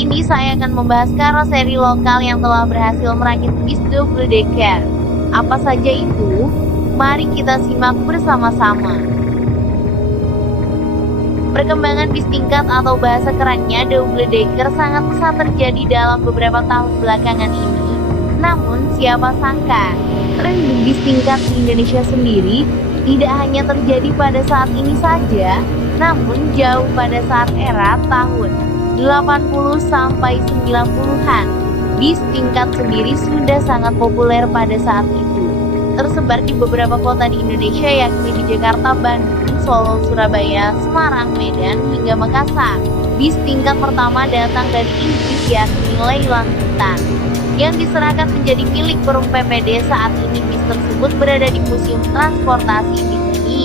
ini saya akan membahas karoseri lokal yang telah berhasil merakit bis double decker. Apa saja itu? Mari kita simak bersama-sama. Perkembangan bis tingkat atau bahasa kerennya double decker sangat pesat terjadi dalam beberapa tahun belakangan ini. Namun siapa sangka, tren bis tingkat di Indonesia sendiri tidak hanya terjadi pada saat ini saja, namun jauh pada saat era tahun 80 sampai 90-an. Bis tingkat sendiri sudah sangat populer pada saat itu. Tersebar di beberapa kota di Indonesia yakni di Jakarta, Bandung, Solo, Surabaya, Semarang, Medan, hingga Makassar. Bis tingkat pertama datang dari Inggris yakni Leyland Titan, yang diserahkan menjadi milik Perum PPD. Saat ini bis tersebut berada di Museum Transportasi di sini.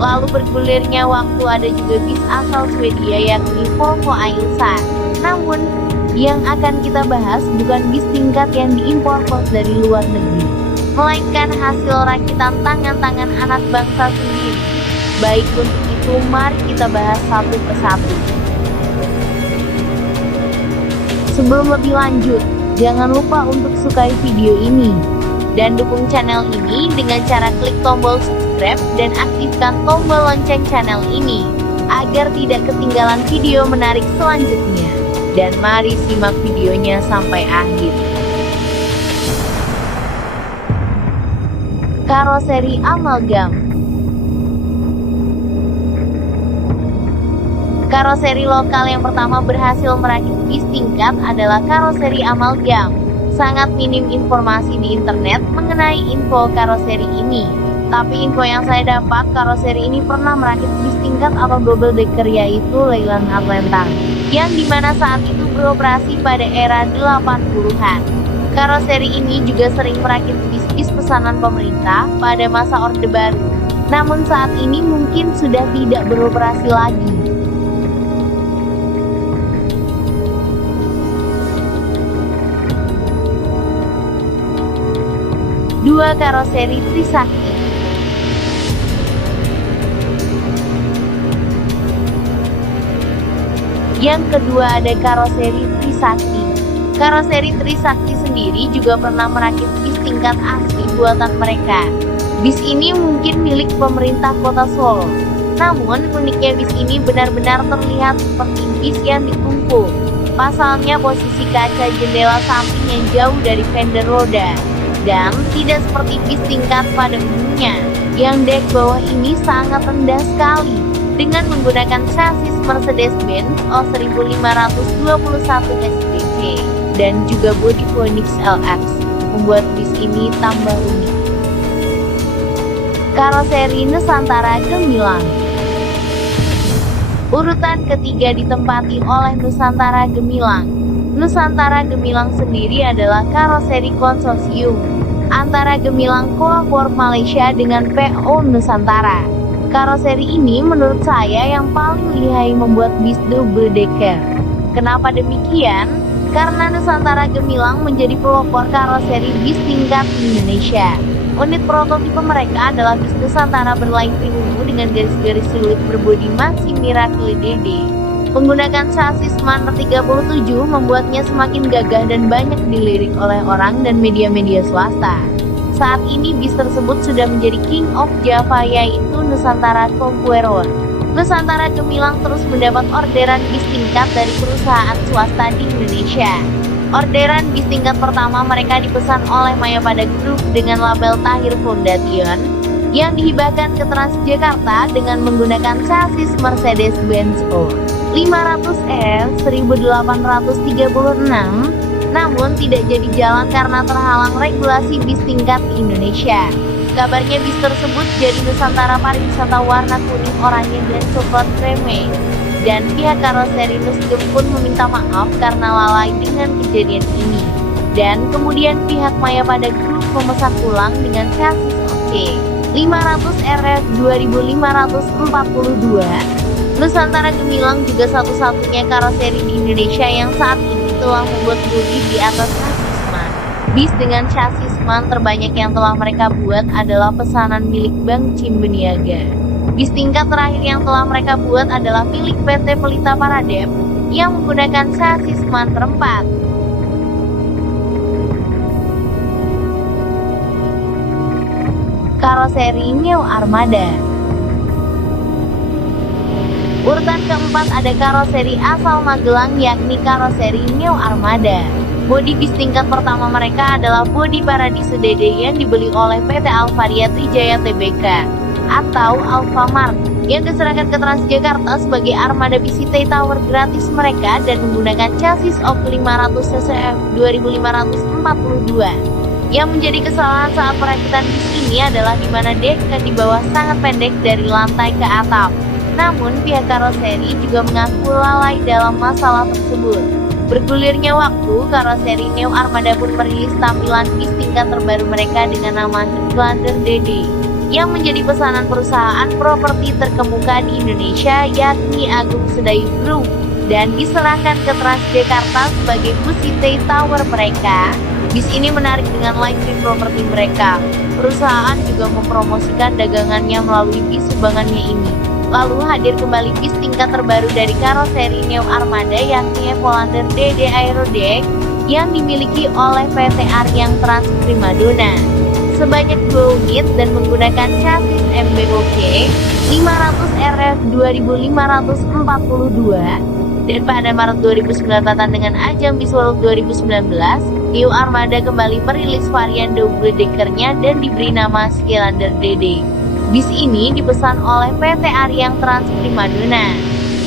Lalu bergulirnya waktu ada juga bis asal Swedia yakni Volvo Ailsa. Namun, yang akan kita bahas bukan bis tingkat yang diimpor dari luar negeri, melainkan hasil rakitan tangan-tangan anak bangsa sendiri. Baik, untuk itu mari kita bahas satu persatu. Sebelum lebih lanjut, jangan lupa untuk sukai video ini dan dukung channel ini dengan cara klik tombol subscribe dan aktifkan tombol lonceng channel ini agar tidak ketinggalan video menarik selanjutnya. Dan mari simak videonya sampai akhir. Karoseri amalgam. Karoseri lokal yang pertama berhasil merakit bis tingkat adalah karoseri amalgam. Sangat minim informasi di internet mengenai info karoseri ini. Tapi info yang saya dapat, karoseri ini pernah merakit bis tingkat atau double decker yaitu Leyland Atlanta, yang dimana saat itu beroperasi pada era 80-an. Karoseri ini juga sering merakit bis-bis pesanan pemerintah pada masa Orde Baru. Namun saat ini mungkin sudah tidak beroperasi lagi. Dua, karoseri Trisakti. Yang kedua ada karoseri Trisakti. Karoseri Trisakti sendiri juga pernah merakit bis tingkat asli buatan mereka. Bis ini mungkin milik pemerintah kota Solo. Namun uniknya bis ini benar-benar terlihat seperti bis yang ditumpuk. Pasalnya posisi kaca jendela samping yang jauh dari fender roda. Dan tidak seperti bis tingkat pada umumnya, yang dek bawah ini sangat rendah sekali. Dengan menggunakan chassis Mercedes-Benz O1521 STC dan juga bodi Phoenix LX, membuat bis ini tambah unik. Karoseri Nusantara Gemilang. Urutan ketiga ditempati oleh Nusantara Gemilang. Nusantara Gemilang sendiri adalah karoseri konsorsium antara Gemilang Cowork Malaysia dengan PO Nusantara. Karoseri ini menurut saya yang paling lihai membuat bis double decker. Kenapa demikian? Karena Nusantara Gemilang menjadi pelopor karoseri bis tingkat di Indonesia. Unit prototipe mereka adalah bis Nusantara berlighting ungu dengan garis-garis siluet berbodi Maxi Miracle DD. Menggunakan chassis MAN 37 membuatnya semakin gagah dan banyak dilirik oleh orang dan media-media swasta. Saat ini bis tersebut sudah menjadi King of Java yaitu Nusantara Conqueror. Nusantara Gemilang terus mendapat orderan bis tingkat dari perusahaan swasta di Indonesia. Orderan bis tingkat pertama mereka dipesan oleh Mayapada Group dengan label Tahir Foundation, yang dihibahkan ke Transjakarta dengan menggunakan chassis Mercedes-Benz O500R 1836, namun tidak jadi jalan karena terhalang regulasi bis tingkat di Indonesia. Kabarnya bis tersebut jadi Nusantara pariwisata warna kuning, oranye, dan coklat kreme. Dan pihak karoseri Nusgem pun meminta maaf karena lalai dengan kejadian ini. Dan kemudian pihak Mayapada Group memesan ulang dengan chassis OC500RF 2542. Nusantara Gemilang juga satu-satunya karoseri di Indonesia yang saat ini telah membuat bodi di atas chassis MAN. Bis dengan chassis MAN terbanyak yang telah mereka buat adalah pesanan milik Bank Cimbeniaga. Bis tingkat terakhir yang telah mereka buat adalah milik PT Pelita Paradep yang menggunakan sasis MAN 4. Karoseri Neo Armada. Urutan keempat ada karoseri asal Magelang yakni karoseri Neo Armada. Bodi bis tingkat pertama mereka adalah bodi Paradiso DD yang dibeli oleh PT Alvaria Trijaya Tbk atau Alfamart yang diserahkan ke Transjakarta sebagai armada bis City Tower gratis mereka dan menggunakan chassis OK 500 CCF 2542. Yang menjadi kesalahan saat perakitan bis ini adalah di mana dek di bawah sangat pendek dari lantai ke atap. Namun pihak karoseri juga mengaku lalai dalam masalah tersebut. Bergulirnya waktu, karoseri Neo Armada pun merilis tampilan bis tingkat terbaru mereka dengan nama Highlander DD yang menjadi pesanan perusahaan properti terkemuka di Indonesia yakni Agung Sedayu Group dan diserahkan ke Transjakarta sebagai bus City Tower mereka. Bis ini menarik dengan livestream properti mereka. Perusahaan juga mempromosikan dagangannya melalui bis sumbangannya ini. Lalu hadir kembali bis tingkat terbaru dari karoseri Neo Armada yakni Evolunder DD Aerodeck yang dimiliki oleh PT Aryang Trans Primadona. Sebanyak 2 unit dan menggunakan chassis MBOK 500 RF 2542 dan pada Maret 2009 datang dengan ajang Bis World 2019, Neo Armada kembali merilis varian double deckernya dan diberi nama Skylander DD. Bis ini dipesan oleh PT Aryang Trans Primadona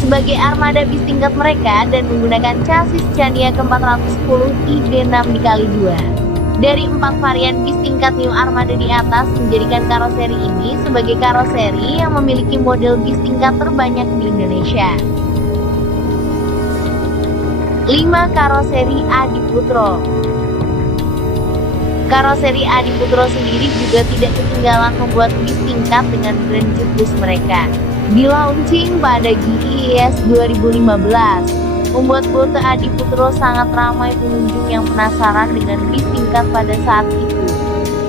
sebagai armada bis tingkat mereka dan menggunakan chassis Scania ke-410 ID6x2. Dari 4 varian bis tingkat Neo Armada di atas menjadikan karoseri ini sebagai karoseri yang memiliki model bis tingkat terbanyak di Indonesia. 5. Karoseri Adiputro. Karoseri Adiputro sendiri juga tidak ketinggalan membuat bis tingkat dengan brand Jetbus mereka. Di launching pada GIIS 2015, membuat Bote Adiputro sangat ramai pengunjung yang penasaran dengan bis tingkat pada saat itu.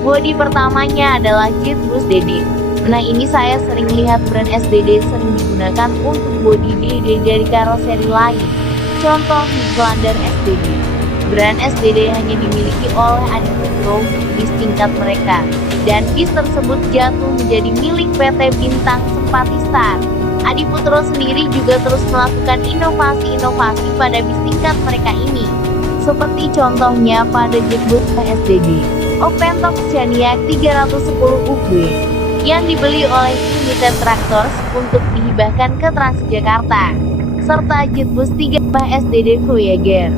Bodi pertamanya adalah Jetbus DD. Nah ini saya sering lihat brand SDD sering digunakan untuk bodi DD dari karoseri lain. Contoh Highlander SDD. Brand SDD hanya dimiliki oleh Adiputro bis tingkat mereka, dan bis tersebut jatuh menjadi milik PT Bintang Sempatistar. Adiputro sendiri juga terus melakukan inovasi-inovasi pada bis tingkat mereka ini, seperti contohnya pada Jetbus SDD Open Top Scania 310 UV yang dibeli oleh United Tractors untuk dihibahkan ke Transjakarta, serta Jetbus 3 SDD Voyager.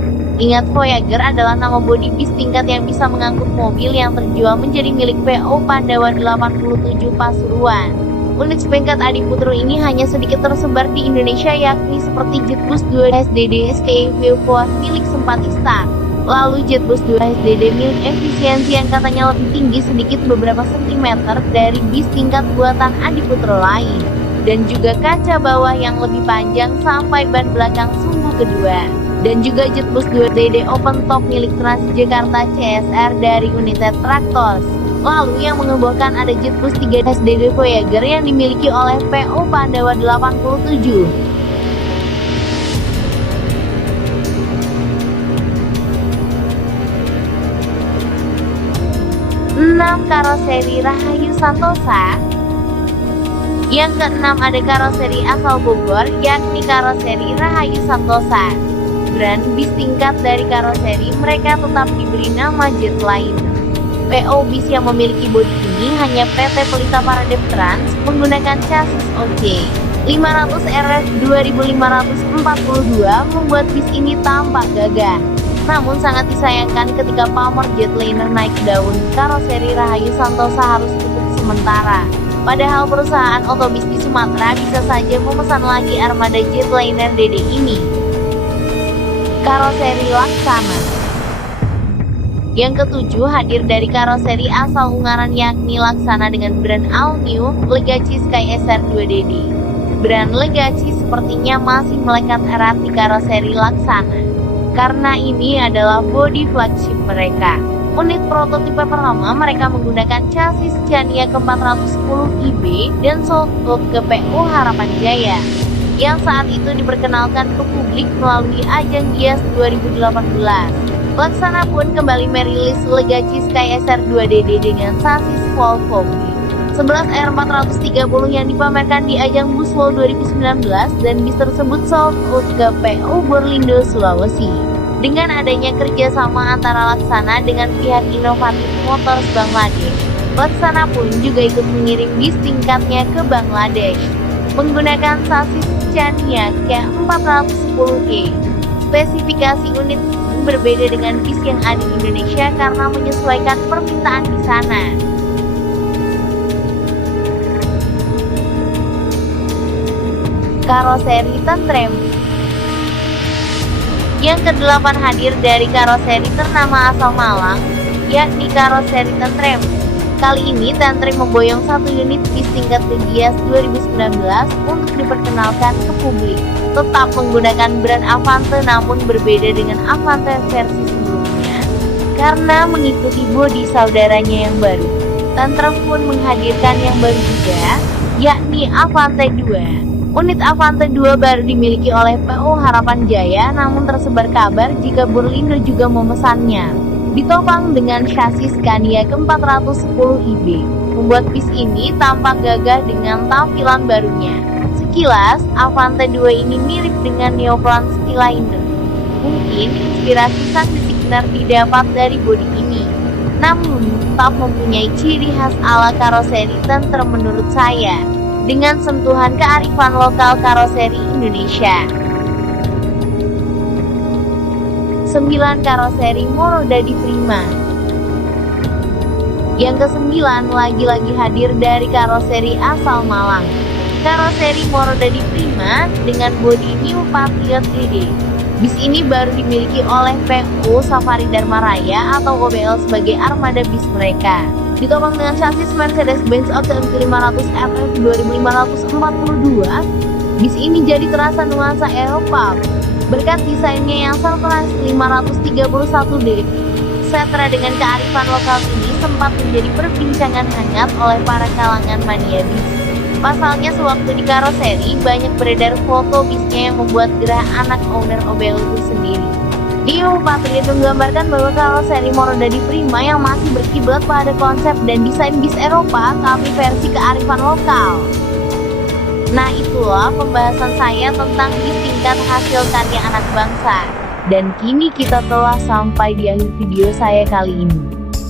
Ingat, Voyager adalah nama bodi bis tingkat yang bisa mengangkut mobil yang terjual menjadi milik PO Pandawa 87 Pasuruan. Unit spengkat Adiputro ini hanya sedikit tersebar di Indonesia yakni seperti Jetbus 2 SDD SKV milik Sempatistar. Lalu Jetbus 2 SDD milik efisiensi yang katanya lebih tinggi sedikit beberapa sentimeter dari bis tingkat buatan Adiputro lain. Dan juga kaca bawah yang lebih panjang sampai ban belakang sumbu kedua. Dan juga Jetbus 2 DD Open Top milik Transjakarta CSR dari United Tractors. Lalu yang mengebohkan ada Jetbus 3 SDD Voyager yang dimiliki oleh PO Pandawa 87. Karoseri Rahayu Santosa. Yang keenam ada karoseri asal Bogor yakni karoseri Rahayu Santosa. Brand bis tingkat dari karoseri mereka tetap diberi nama Jetliner. PO bis yang memiliki bodi ini hanya PT Pelita Paradep Trans menggunakan chassis OJ 500 RF 2542 membuat bis ini tampak gagah. Namun sangat disayangkan ketika pamor Jetliner naik daun, karoseri Rahayu Santosa harus tutup sementara. Padahal perusahaan otobis di Sumatera bisa saja memesan lagi armada Jetliner DD ini. Karoseri Laksana. Yang ketujuh hadir dari karoseri asal Ungaran yakni Laksana dengan brand All New Legacy Sky SR2DD. Brand Legacy sepertinya masih melekat erat di karoseri Laksana, karena ini adalah bodi flagship mereka. Unit prototipe pertama mereka menggunakan chassis Scania ke-410 IB dan sold out ke PO Harapan Jaya. yang saat itu diperkenalkan ke publik melalui ajang Gias 2018. Laksana pun kembali merilis Legacy Sky SR2DD dengan sasis Volvo 11R430 yang dipamerkan di ajang Buswall 2019 dan bis tersebut sold out ke PO Borlindo, Sulawesi. Dengan adanya kerjasama antara Laksana dengan pihak inovatif Motors Bangladesh, Laksana pun juga ikut mengirim bis tingkatnya ke Bangladesh menggunakan sasis Scania K410E. Spesifikasi unit berbeda dengan bis yang ada di Indonesia karena menyesuaikan permintaan di sana. Karoseri Tentrem. Yang ke-8 hadir dari karoseri ternama asal Malang, yakni karoseri Tentrem. Kali ini Tentrem memboyong satu unit bis tingkat ke Gias 2019 untuk diperkenalkan ke publik. Tetap menggunakan brand Avante namun berbeda dengan Avante versi sebelumnya karena mengikuti bodi saudaranya yang baru. Tentrem pun menghadirkan yang baru juga, yakni Avante 2. Unit Avante 2 baru dimiliki oleh PO Harapan Jaya, namun tersebar kabar jika Borlindo juga memesannya. Ditopang dengan chassis Scania K410IB, membuat bis ini tampak gagah dengan tampilan barunya. Sekilas, Avante 2 ini mirip dengan Neoplan Skyliner. Mungkin inspirasi sang designer didapat dari bodi ini, namun tetap mempunyai ciri khas ala karoseri Tentrem menurut saya, dengan sentuhan kearifan lokal karoseri Indonesia. 9. Karoseri Morodadi Prima. Yang ke-9 lagi-lagi hadir dari karoseri asal Malang, karoseri Morodadi Prima dengan bodi New Patriot DD. Bis ini baru dimiliki oleh PO Safari Dharma Raya atau OBL sebagai armada bis mereka. Ditopang dengan chassis Mercedes-Benz OCMP 500 FF 2542, bis ini jadi terasa nuansa Eropa berkat desainnya yang surprise 531D. Setra dengan kearifan lokal ini sempat menjadi perbincangan hangat oleh para kalangan mania bis. Pasalnya sewaktu di karoseri banyak beredar foto bisnya yang membuat gerah anak owner OBL itu sendiri. New Patriot menggambarkan bahwa karoseri Morodadi Prima yang masih berkiblat pada konsep dan desain bis Eropa tapi versi kearifan lokal. Nah, itulah pembahasan saya tentang bis tingkat hasil karya anak bangsa. Dan kini kita telah sampai di akhir video saya kali ini.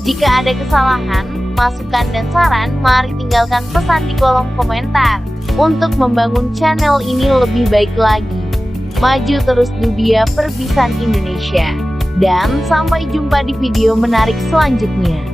Jika ada kesalahan, masukan dan saran, mari tinggalkan pesan di kolom komentar untuk membangun channel ini lebih baik lagi. Maju terus dunia perbisan Indonesia. Dan sampai jumpa di video menarik selanjutnya.